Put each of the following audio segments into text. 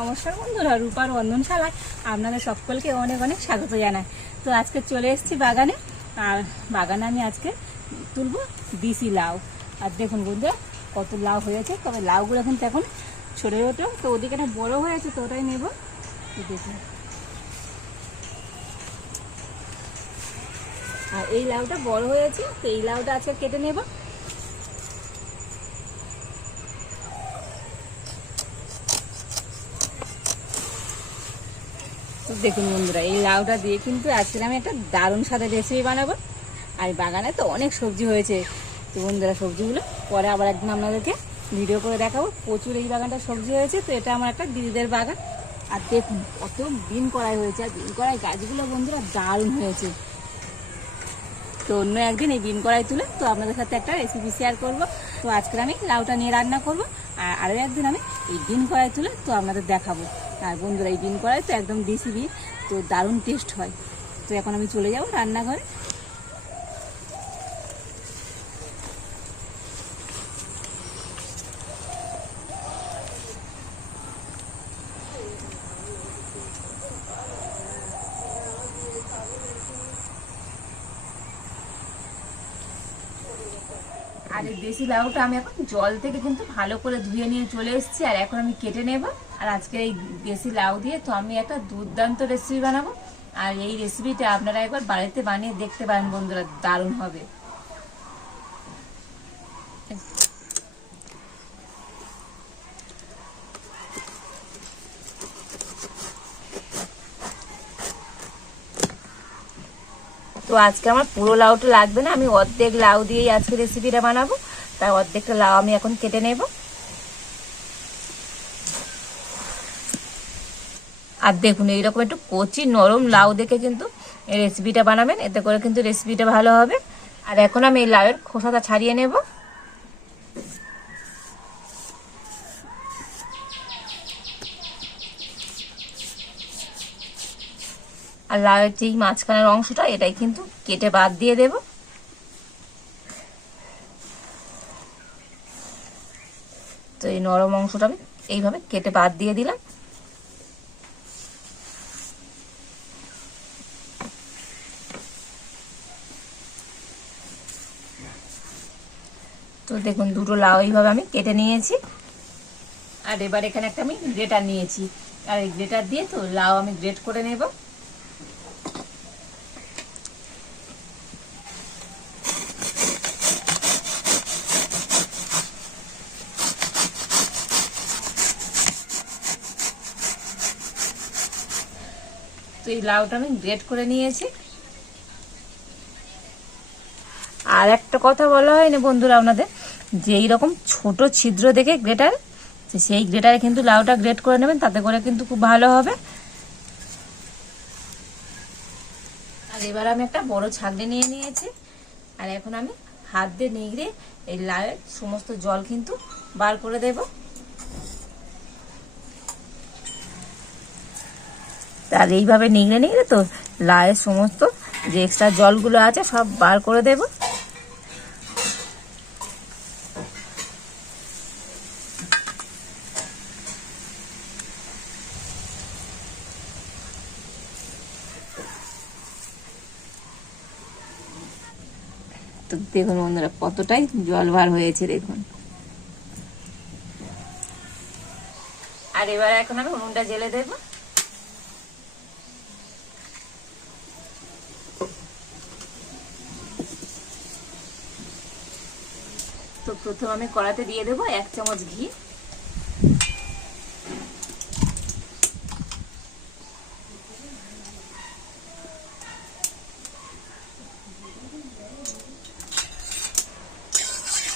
নমস্কার বন্ধুরা, রূপার রন্ধনশালায় আপনাদের সকলকে অনেক অনেক স্বাগত জানাই। তো আজকে চলে এসেছি বাগানে, আর বাগানে আমি আজকে তুলবো দিশি লাউ। আর দেখুন বন্ধুরা, কত লাউ হয়েছে, তবে লাউগুলো এখন তো এখন ছোটো ছোটো, তো ওদিকে একটা বড়ো হয়েছে, তো ওটাই নেব। দেখুন। আর এই লাউটা বড় হয়েছে, তো এই লাউটা আজকে কেটে নেব। দেখুন বন্ধুরা, এই লাউটা দিয়ে কিন্তু আজকে আমি একটা দারুণ স্বাদের রেসিপি বানাবো। আর বাগানে তো অনেক সবজি হয়েছে। তো বন্ধুরা, সবজিগুলো পরে আবার একদিন আপনাদেরকে ভিডিও করে দেখাবো। প্রচুর এই বাগানটা সবজি হয়েছে, তো এটা আমার একটা দিদিদের বাগান। আর দেখুন, কত বিন করাই হয়েছে। আর বিন করাই গাছগুলো বন্ধুরা দারুণ হয়েছে। তো অন্য একদিন এই বিন কড়াই তুলে তো আপনাদের সাথে একটা রেসিপি শেয়ার করব। তো আজকে আমি লাউটা নিয়ে রান্না করব। আর আরও একদিন আমি এই বিন কড়াই তুলে তো আপনাদের দেখাবো। আর বন্ধুরা এই ডিম কড়াই তো একদম দেশি তো দারুণ টেস্ট হয়। তো এখন আমি চলে যাব রান্নাঘরে। আর এই দেশি লাউটা আমি এখন জল থেকে কিন্তু ভালো করে ধুয়ে নিয়ে চলে এসেছি, আর এখন আমি কেটে নেব। আর আজকে এই দেশি লাউ দিয়ে তো আমি একটা দুর্দান্ত রেসিপি বানাবো। আর এই রেসিপিটা আপনারা একবার বাড়িতে বানিয়ে দেখতে পারেন বন্ধুরা, দারুণ হবে। তো আজকে আমার পুরো লাউটা লাগবে না, আমি অর্ধেক লাউ দিয়েই আজকে রেসিপিটা বানাবো। তাই অর্ধেকটা লাউ আমি এখন কেটে নেব। আর দেখুন, এইরকম একটু কচি নরম লাউ দেখে কিন্তু রেসিপিটা বানাবেন, এতে করে কিন্তু রেসিপিটা ভালো হবে। আর এখন আমি এই লাউয়ের খোসাটা ছাড়িয়ে নেব। আর লাউয়ের যেই মাঝখানের অংশটা, এটাই কিন্তু কেটে বাদ দিয়ে দেব। তো এই নরম অংশটা আমি এইভাবে কেটে বাদ দিয়ে দিলাম। তো দেখুন, দুটো লাউ এইভাবে আমি কেটে নিয়েছি। আর এবার এখানে একটা আমি গ্রেটার নিয়েছি। আর এই গ্রেটার দিয়ে তো লাউ আমি গ্রেট করে নেব। তো এই লাউটা আমি গ্রেট করে নিয়েছি। আর একটা কথা বলা হয়নি বন্ধুরা আপনাদের, যে এইরকম ছোট ছিদ্র দেখে গ্রেটার সেই গ্রেটারে কিন্তু লাউটা গ্রেট করে নেবেন, তাতে করে কিন্তু খুব ভালো হবে। আর এবার আমি একটা বড় ছাগনি নিয়ে নিয়েছি। আর এখন আমি হাত দিয়ে নিগড়ে এই লাউয়ের সমস্ত জল কিন্তু বার করে দেবো। আর এইভাবে নিগড়ে নিগড়ে তো লায়ের সমস্ত যে এক্সট্রা জলগুলো আছে সব বার করে দেব। তো দেখুন বন্ধুরা কতটাই জল বার হয়েছে দেখুন। আর এবার এখন আমি উনুনটা জেলে দেবো। প্রথম আমি কড়াতে দিয়ে দেবো এক চামচ ঘি।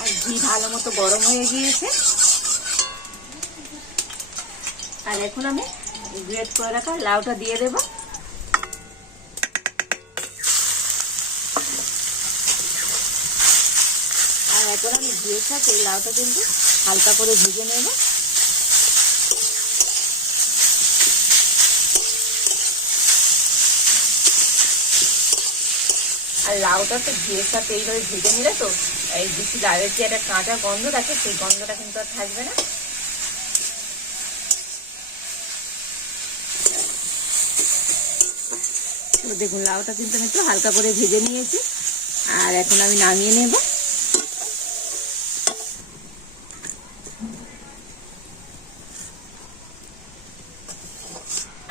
আর ঘি ভালো মতো গরম হয়ে গিয়েছে। আর এখন আমি গ্রেট করে রাখা লাউটা দিয়ে দেবো। এরপর আমি দিয়ে থাকি এই লাউটা কিন্তু হালকা করে ভেজে নেব। আর লাউটা তো ঘিয়ের সাথে এইভাবে ভেজে নিলে তো এই বেশি ডালের যে একটা কাঁচা গন্ধ থাকে, সেই গন্ধটা কিন্তু আর থাকবে না। দেখুন, লাউটা কিন্তু আমি একটু হালকা করে ভেজে নিয়েছি। আর এখন আমি নামিয়ে নেব।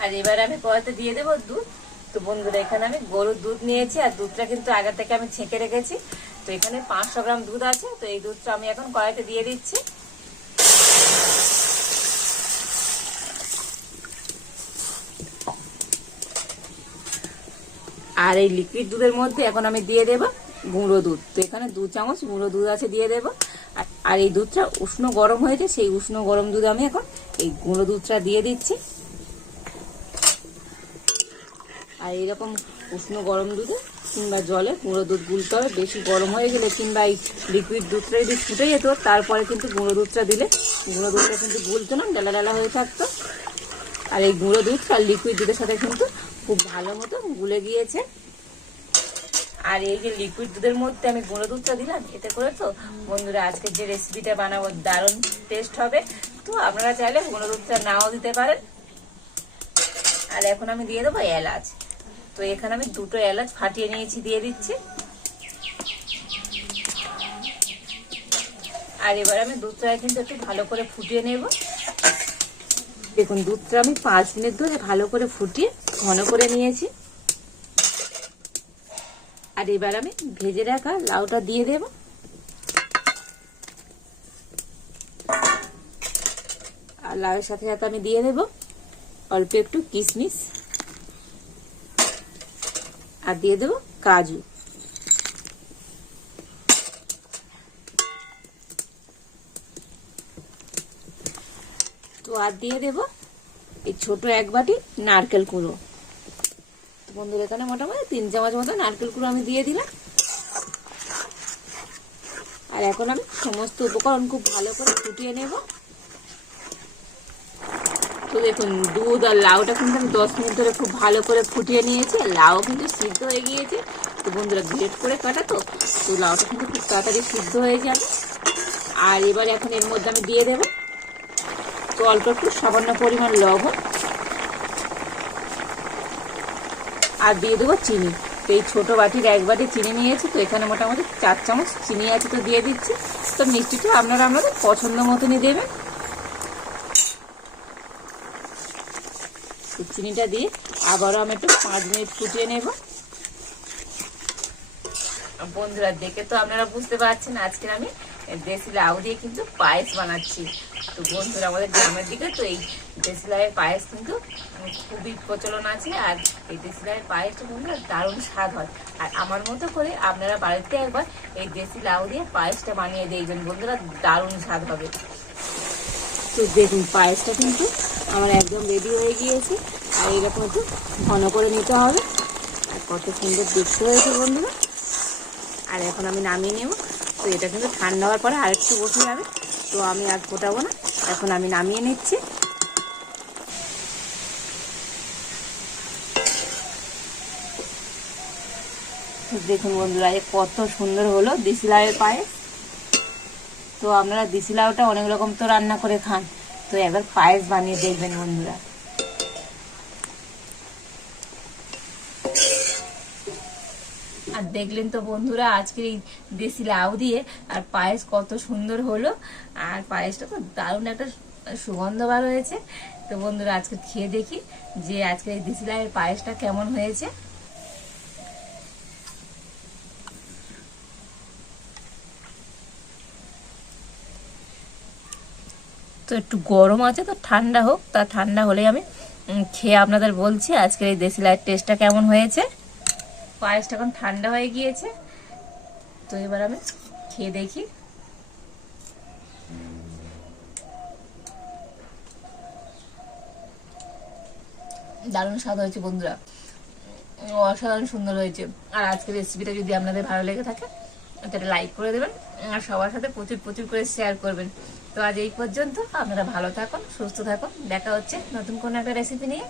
আর এবার আমি কড়াতে দিয়ে দেবো দুধ। তো বন্ধুরা, এখানে আমি গরুর দুধ নিয়েছি, আর দুধটা কিন্তু আগে থেকে আমি ছেঁকে রেখেছি। তো এখানে পাঁচশো গ্রাম দুধ আছে, তো এই দুধটা আমি এখন কড়াইতে দিয়ে দিচ্ছি। আর এই লিকুইড দুধের মধ্যে এখন আমি দিয়ে দেব গুঁড়ো দুধ। তো এখানে দু চামচ গুঁড়ো দুধ আছে দিয়ে দেব। আর- আর এই দুধটা উষ্ণ গরম হয়েছে, সেই উষ্ণ গরম দুধ আমি এখন এই গুঁড়ো দুধটা দিয়ে দিচ্ছি। আর এইরকম উষ্ণ গরম দুধে কিংবা জলে গুঁড়ো দুধ গুলতে হবে। বেশি গরম হয়ে গেলে কিংবা এই লিকুইড দুধটা যদি ফুটে যেত, তারপরে কিন্তু গুঁড়ো দুধটা দিলে, গুঁড়ো দুধটা কিন্তু গুলতো না, ডালা ডালা হয়ে থাকতো। আর এই গুঁড়ো দুধ আর লিকুইড দুধের সাথে কিন্তু খুব ভালো মতো গুলে গিয়েছে। আর এই যে লিকুইড দুধের মধ্যে আমি গুঁড়ো দুধটা দিলাম, এতে করে তো বন্ধুরা আজকে যে রেসিপিটা বানাবো দারুণ টেস্ট হবে। তো আপনারা চাইলে গুঁড়ো দুধটা নাও দিতে পারেন। আর এখন আমি দিয়ে দেবো এলাচ। তো এখানে আমি দুটো এলাচ ফাটিয়ে নিয়েছি, দিয়ে দিচ্ছি। আর এবার আমি দুধটা কিন্তু একটু ভালো করে ফুটিয়ে নেব। দেখুন, দুধটা আমি পাঁচ মিনিট ধরে ভালো করে ফুটিয়ে ঘন করে নিয়েছি। আর এবার আমি ভেজে রাখা লাউটা দিয়ে দেব। আর লাউয়ের সাথে সাথে আমি দিয়ে দেব অল্প একটু কিশমিশ। আর দিয়ে দেব কাজু। তো আর দিয়ে দেব এই ছোট এক বাটি নারকেল কুড়ো। বন্ধুর, এখানে মোটামুটি তিন চামচ মতো নারকেল কুড়ো আমি দিয়ে দিলাম। আর এখন আমি সমস্ত উপকরণ খুব ভালো করে ফুটিয়ে নেব। তো দেখুন, দুধ আর লাউটা কিন্তু আমি দশ মিনিট ধরে খুব ভালো করে ফুটিয়ে নিয়েছি লাউ কিন্তু সিদ্ধ হয়ে গিয়েছে। তো বন্ধুরা, গ্রেট করে কাটা তো তো লাউটা কিন্তু খুব তাড়াতাড়ি সিদ্ধ হয়ে যাবে। আর এবার এখন এর মধ্যে আমি দিয়ে দেবো তো অল্প একটু সামান্য পরিমাণ লবণ। আর দিয়ে দেবো চিনি। তো এই ছোটো বাটির এক বাটি চিনি নিয়েছি, তো এখানে মোটামুটি চার চামচ চিনি আছে তো দিয়ে দিচ্ছি। তো মিষ্টিটা আপনারা আমাদের পছন্দ মতনই দেবেন। চিনিটা দিয়ে আবারও আমি একটু পাঁচ মিনিট ফুটিয়ে নেব। বন্ধুরা, দেখে তো আপনারা বুঝতে পারছেন আজকে আমি দেশি লাউ দিয়ে কিন্তু পায়েস বানাচ্ছি। তো বন্ধুরা, আমাদের গ্রামের দিকে তো এই দেশি লাউয়ের পায়েস কিন্তু খুবই প্রচলন আছে, আর এই দেশি লাউয়ের পায়েসটা বন্ধুরা দারুণ স্বাদ হয়। আর আমার মতো করে আপনারা বাড়িতে একবার এই দেশি লাউ দিয়ে পায়েসটা বানিয়ে দেখবেন বন্ধুরা, দারুণ স্বাদ হবে। তো দেখুন, পায়েসটা কিন্তু আমার একদম রেডি হয়ে গিয়েছে। আর এরকম একটু ঘন করে নিতে হবে। আর কত সুন্দর দেখতে হয়েছে বন্ধুরা। আর এখন আমি নামিয়ে নেব। তো এটা কিন্তু ঠান্ডা হওয়ার পরে আরেকটু বসে যাবে। তো আমি আর ফোটাবো না। এখন আমি নামিয়ে নিচ্ছি। দেখুন বন্ধুরা, এ কত সুন্দর হলো দেশি লাউয়ের পায়েস তো আপনারা দেশি লাউটা অনেক রকম তো রান্না করে খান। তো একবার পায়েস বানিয়ে দেখবেন বন্ধুরা। আর দেখলেন তো বন্ধুরা, আজকের এই দেশি লাউ দিয়ে আর পায়েস কত সুন্দর হলো। আর পায়েসটা তো দারুণ একটা সুগন্ধ বার হয়েছে। তো বন্ধুরা, আজকে খেয়ে দেখি যে আজকে এই দেশি লাউয়ের পায়েসটা কেমন হয়েছে। তো একটু গরম আছে, তো ঠান্ডা হোক, তা ঠান্ডা হলেই আমি খেয়ে আপনাদের বলছি আজকের এই দেশি লাইয়ের টেস্টটা কেমন হয়েছে। পায়েসটা এখন ঠান্ডা হয়ে গিয়েছে। তো এবার আমি খেয়ে দেখি। দারুণ স্বাদ হয়েছে বন্ধুরা। অসাধারণ সুন্দর হয়েছে। আর আজকের রেসিপিটা যদি আপনাদের ভালো লেগে থাকে তাহলে লাইক করে দেবেন। আর সবার সাথে প্রচুর প্রচুর করে শেয়ার করবেন। তো আজ এই পর্যন্ত আপনারা ভালো থাকুন, সুস্থ থাকুন। দেখা হচ্ছে নতুন কোনো একটা রেসিপি নিয়ে।